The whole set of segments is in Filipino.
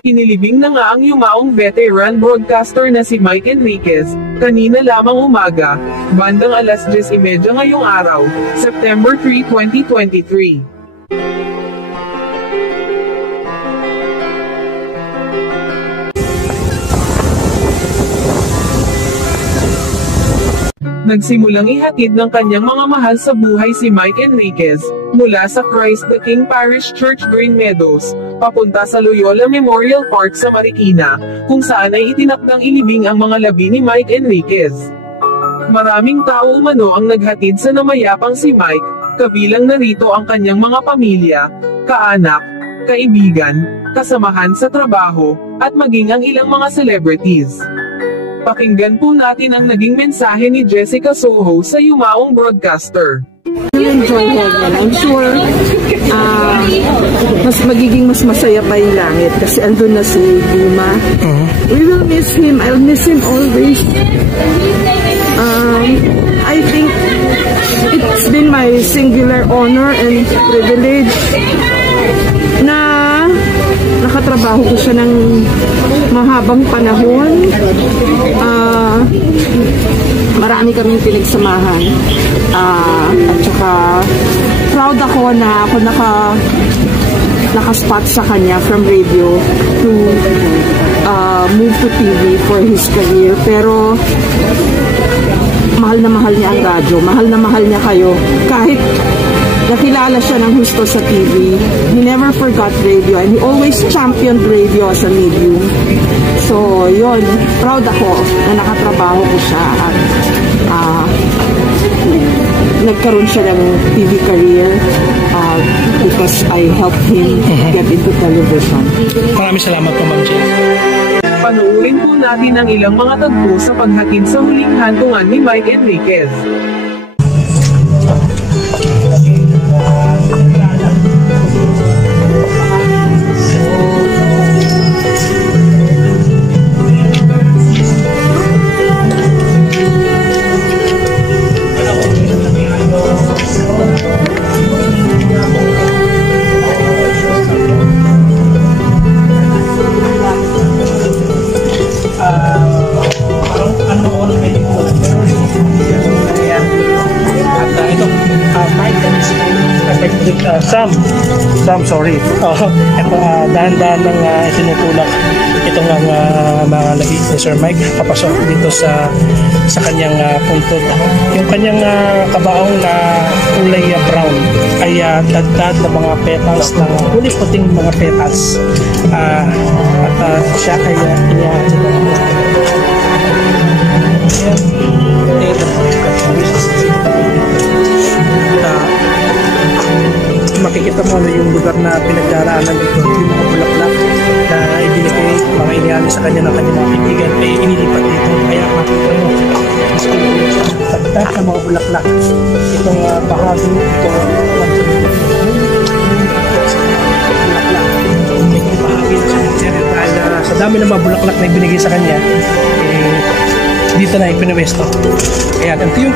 Kinilibing na nga ang yumaong veteran broadcaster na si Mike Enriquez, kanina lamang umaga, bandang alas 10:30 ngayong araw, September 3, 2023. Nagsimulang ihatid ng kanyang mga mahal sa buhay si Mike Enriquez, mula sa Christ the King Parish Church Green Meadows, papunta sa Loyola Memorial Park sa Marikina, kung saan ay itinakdang ilibing ang mga labi ni Mike Enriquez. Maraming tao umano ang naghatid sa namayapang si Mike, kabilang narito ang kanyang mga pamilya, kaanak, kaibigan, kasamahan sa trabaho, at maging ang ilang mga celebrities. Pakinggan po natin ang naging mensahe ni Jessica Soho sa yumaong broadcaster. Enjoy heaven. I'm sure magiging mas masaya pa yung langit kasi andun na si Buma. We will miss him. I'll miss him always. I think it's been my singular honor and privilege na nakatrabaho ko siya ng mahabang panahon. Marami kaming pinagsamahan. At saka proud ako na ako nakaspot sa kanya from radio to move to TV for his career. Pero mahal na mahal niya ang radyo. Mahal na mahal niya kayo. Kahit nakilala siya ng husto sa TV, he never forgot radio and he always championed radio as a medium. So, yun, proud ako na nakatrabaho ko siya at nagkaroon siya ng TV career because I helped him get into television. Maraming salamat po, Ma'am Jess. Panuurin po natin ang ilang mga tagpo sa paghatid sa huling hantungan ni Mike Enriquez. Sam, sorry. Ito, dahan-dahan ng itinutulak itong mga labi ni Sir Mike papasok dito sa kanyang puntod. Yung kanyang kabaong na kulay brown ay dagdag na mga petals ng kulay puting mga petals. At siya ay makikita mo yung lugar na pinagdaraanan dito, yung mga bulaklak na ibinigay, mga iniali sa kanya ng kanyang mga kaibigan ay inilipat dito. Kaya makikita mo mas kulit sa tagdag ng mga bulaklak itong bahagi itong bahagi na sa kanya dahil sa dami ng mga bulaklak na ibinigay sa kanya dito na ipinawesto. Kaya ito yung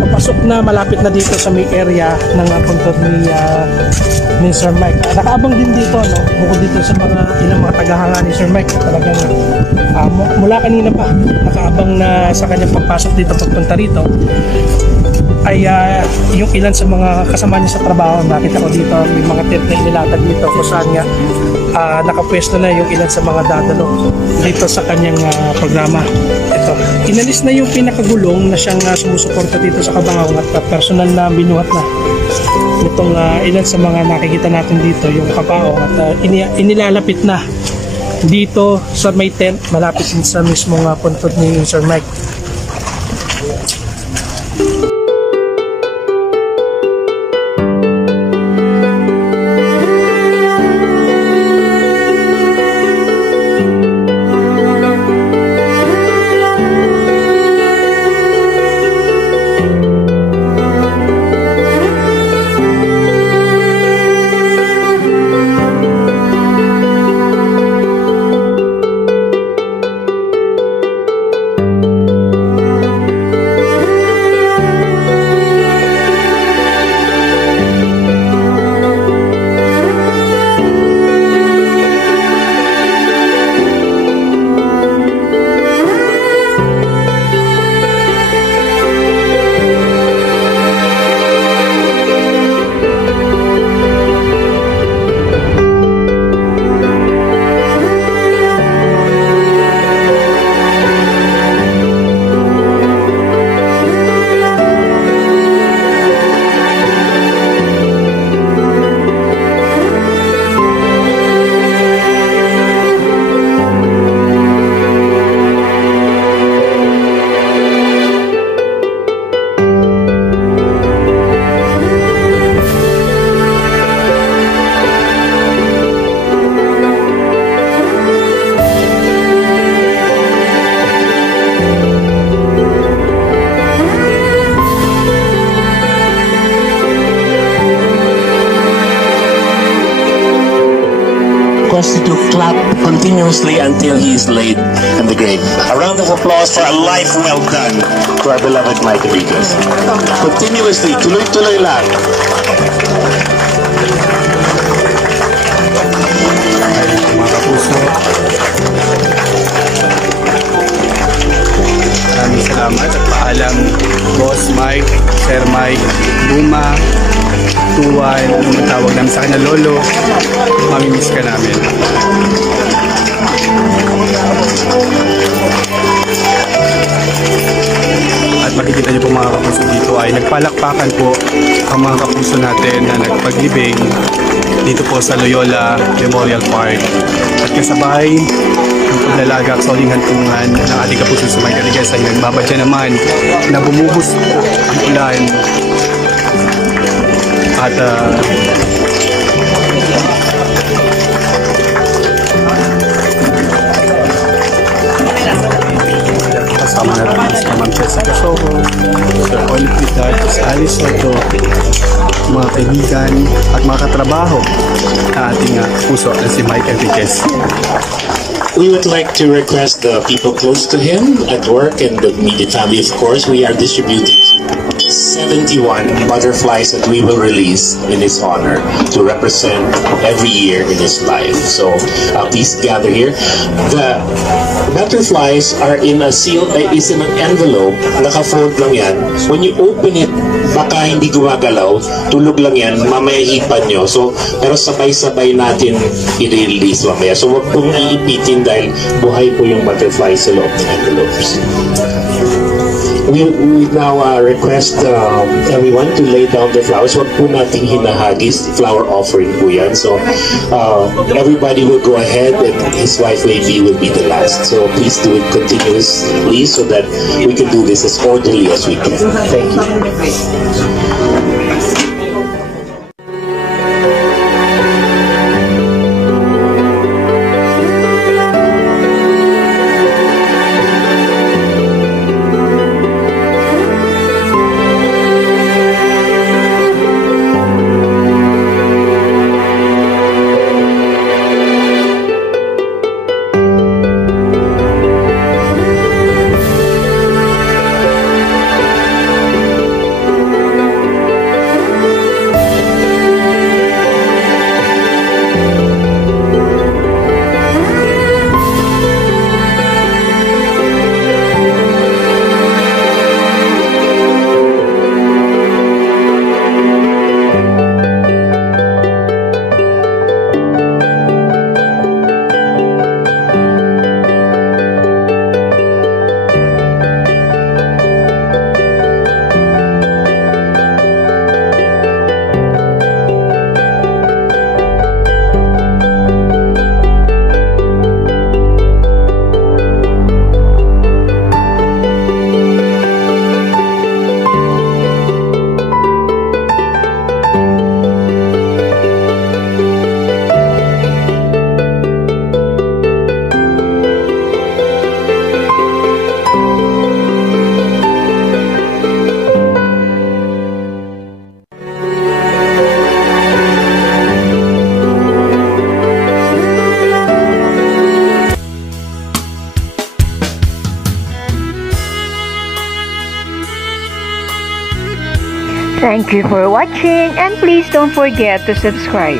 papasok na malapit na dito sa may area ng puntod ni Sir Mike. Nakaabang din dito, no? Bukod dito sa ilang mga tagahanga ni Sir Mike, talagang mula kanina pa nakaabang na sa kanyang pagpasok dito, pagpunta rito ay yung ilan sa mga kasama niya sa trabaho. Nakita ko dito may mga tent na inilatag dito kung saan nga nakapwesto na yung ilan sa mga dadalo dito sa kanyang programa. Ito, inalis na yung pinakagulong na siyang sumusuporta dito sa Kabangaw at personal na binuhat na itong ilan sa mga nakikita natin dito, yung kabaong, at inilalapit na dito sa may tent malapit sa mismong puntod ni Sir Mike. trustee to clap continuously until he is laid in the grave. A round of applause for a life well done to our beloved Mike Enriquez. Continuously, tuloy-tuloy lang. Mga kapuso, maraming salamat at paalam Boss Mike, Sir Mike, Buma, Tuwan, anong tawag namin sa kanya, Lolo. Mamimiss ka namin. At makikita niyo po mga kapuso dito ay nagpalakpakan po ang mga kapuso natin na nagpaglibing dito po sa Loyola Memorial Park. At kasabay ang paglalaga at soling hantungan ng ating kapuso sa Mike Enriquez ay nagbabadya naman na bumuhos ang ulan. At kasama natin si Ma'am Jessica Soho, Sir Olive Vidal, si Alice Soto, mga kaibigan at mga katrabaho na ating puso na si Mike Enriquez. We would like to request the people close to him at work and the immediate family, of course. We are distributing 71 butterflies that we will release in his honor to represent every year in his life. So please gather here. The butterflies are in a seal, is in an envelope. Naka-fold lang yan. When you open it, baka hindi gumagalaw. Tulog lang yan. Mamaya hipan nyo. So, pero sabay-sabay natin i-release mamaya. So, wag pong iipitin dahil buhay po yung butterfly sa loob ng envelopes. We now request everyone to lay down their flowers. Wag po nating hinahagis. Flower offering po yan. So, everybody will go ahead and his wife Lady will be the last. So, please do it continuously so that we can do this as orderly as we can. Thank you. Thank you for watching and please don't forget to subscribe.